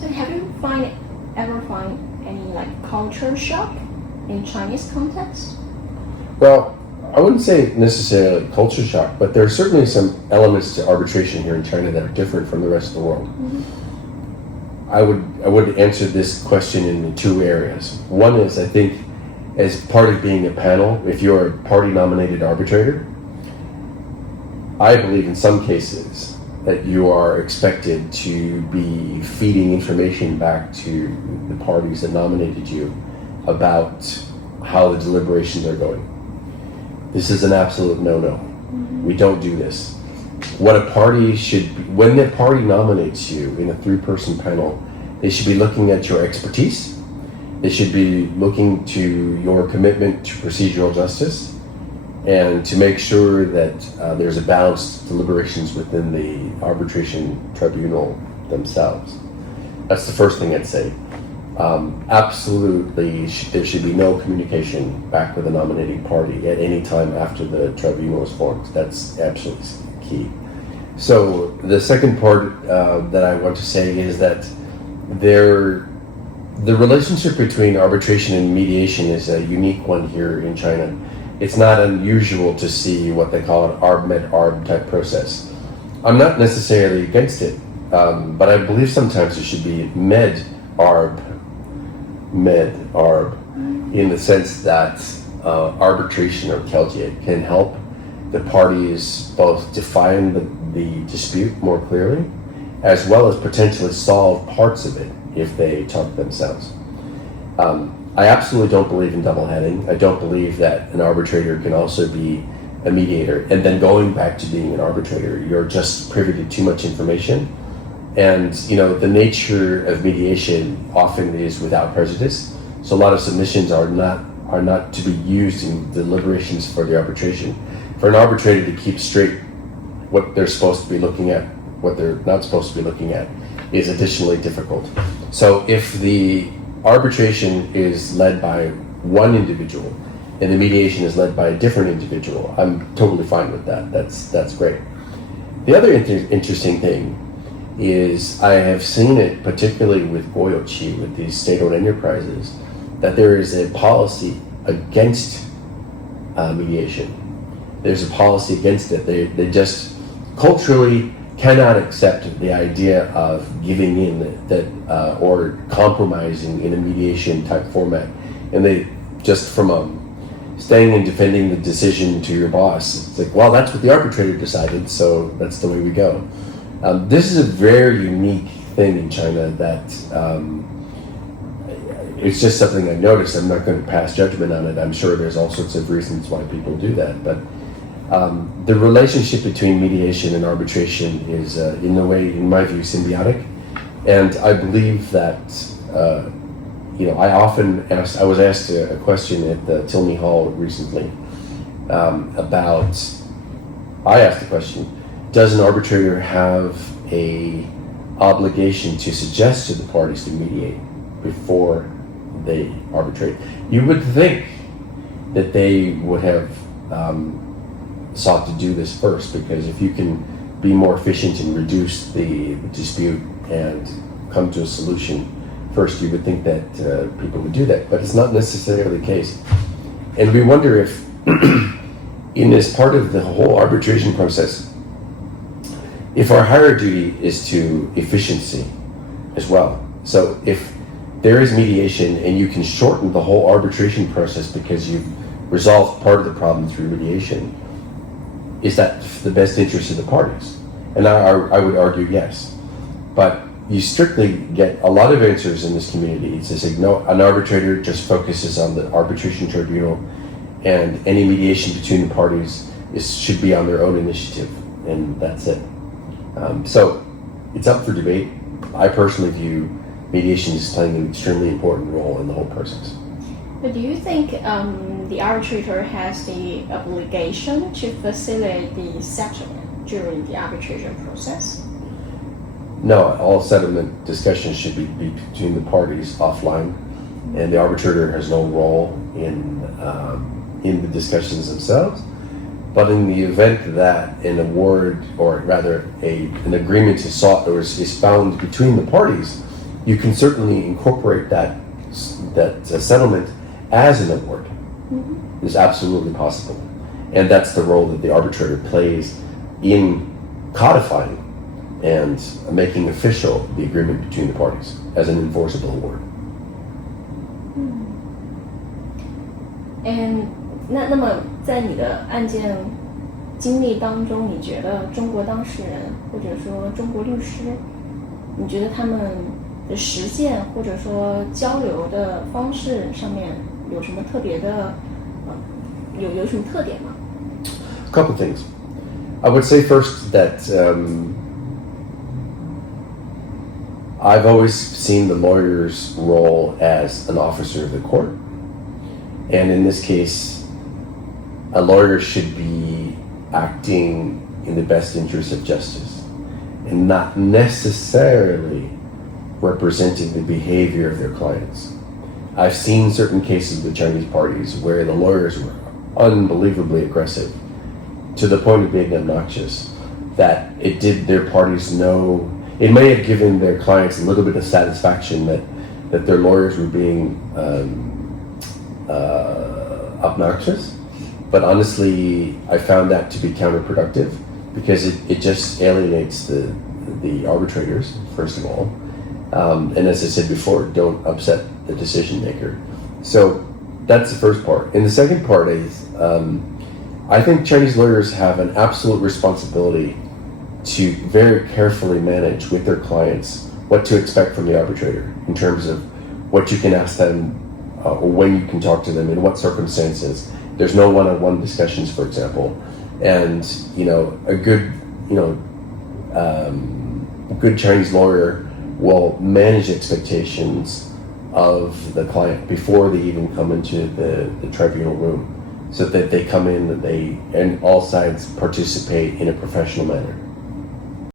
So have you ever find any like culture shock in Chinese context? Well, I wouldn't say necessarily culture shock, but there are certainly some elements to arbitration here in China that are different from the rest of the world. I would answer this question in two areas. One is, I think, as part of being a panel, if you're a party-nominated arbitrator, I believe in some cases that you are expected to be feeding information back to the parties that nominated you about how the deliberations are going. This is an absolute no-no. We don't do this. What a party should be, when the party nominates you in a three-person panel, they should be looking at your expertise. They should be looking to your commitment to procedural justice and to make sure that there's a balanced deliberations within the arbitration tribunal themselves. That's the first thing I'd say. Absolutely, there should be no communication back with the nominating party at any time after the tribunal is formed. That's absolutely key. So the second part that I want to say is that the relationship between arbitration and mediation is a unique one here in China. It's not unusual to see what they call an arb-med-arb type process. I'm not necessarily against it, but I believe sometimes it should be med-arb, in the sense that arbitration or keltie can help the parties both define the dispute more clearly, as well as potentially solve parts of it if they talk themselves. I absolutely don't believe in double heading. I don't believe that an arbitrator can also be a mediator. And then going back to being an arbitrator, you're just privy to too much information. And the nature of mediation often is without prejudice. So a lot of submissions are not to be used in deliberations for the arbitration. For an arbitrator to keep straight what they're supposed to be looking at, what they're not supposed to be looking at, is additionally difficult. So if the arbitration is led by one individual and the mediation is led by a different individual, I'm totally fine with that. That's great. The other interesting thing is I have seen it particularly with Guoyouqi, with these state-owned enterprises, that there is a policy against mediation. There's a policy against it. They just culturally cannot accept the idea of giving in or compromising in a mediation type format. And they just from staying and defending the decision to your boss, it's like, well, that's what the arbitrator decided, so that's the way we go. This is a very unique thing in China that it's just something I noticed. I'm not going to pass judgment on it. I'm sure there's all sorts of reasons why people do that, but the relationship between mediation and arbitration is, in a way, in my view, symbiotic. And I believe that, I was asked a question at the Tilney Hall recently I asked the question, does an arbitrator have a obligation to suggest to the parties to mediate before they arbitrate? You would think that they would have sought to do this first, because if you can be more efficient and reduce the dispute and come to a solution first, you would think that people would do that, but it's not necessarily the case. And we wonder if in this part of the whole arbitration process, if our higher duty is to efficiency as well. So if there is mediation and you can shorten the whole arbitration process because you've resolved part of the problem through mediation, is that the best interest of the parties? And I would argue yes. But you strictly get a lot of answers in this community. It's to say, no, an arbitrator just focuses on the arbitration tribunal, and any mediation between the parties should be on their own initiative, and that's it. So it's up for debate. I personally view mediation as playing an extremely important role in the whole process. But do you think the arbitrator has the obligation to facilitate the settlement during the arbitration process? No, all settlement discussions should be between the parties offline, and the arbitrator has no role in the discussions themselves. But in the event that an award, or rather an agreement is sought or is found between the parties, you can certainly incorporate that settlement as an award. It's absolutely possible. And that's the role that the arbitrator plays in codifying and making official the agreement between the parties as an enforceable award. And 那么在你的案件经历当中，你觉得中国当事人或者说中国律师，你觉得他们的实践或者说交流的方式上面有什么特别的，有什么特点吗？ A couple things. I would say first that I've always seen the lawyer's role as an officer of the court. And in this case, a lawyer should be acting in the best interest of justice and not necessarily representing the behavior of their clients. I've seen certain cases with Chinese parties where the lawyers were unbelievably aggressive to the point of being obnoxious, that it did their parties know, it may have given their clients a little bit of satisfaction that their lawyers were being obnoxious. But honestly, I found that to be counterproductive because it just alienates the arbitrators, first of all. And as I said before, don't upset the decision maker. So that's the first part. And the second part is, I think Chinese lawyers have an absolute responsibility to very carefully manage with their clients what to expect from the arbitrator in terms of what you can ask them or when you can talk to them, in what circumstances. There's no one-on-one discussions, for example. And, a good Chinese lawyer will manage expectations of the client before they even come into the tribunal room, so that they come in and all sides participate in a professional manner.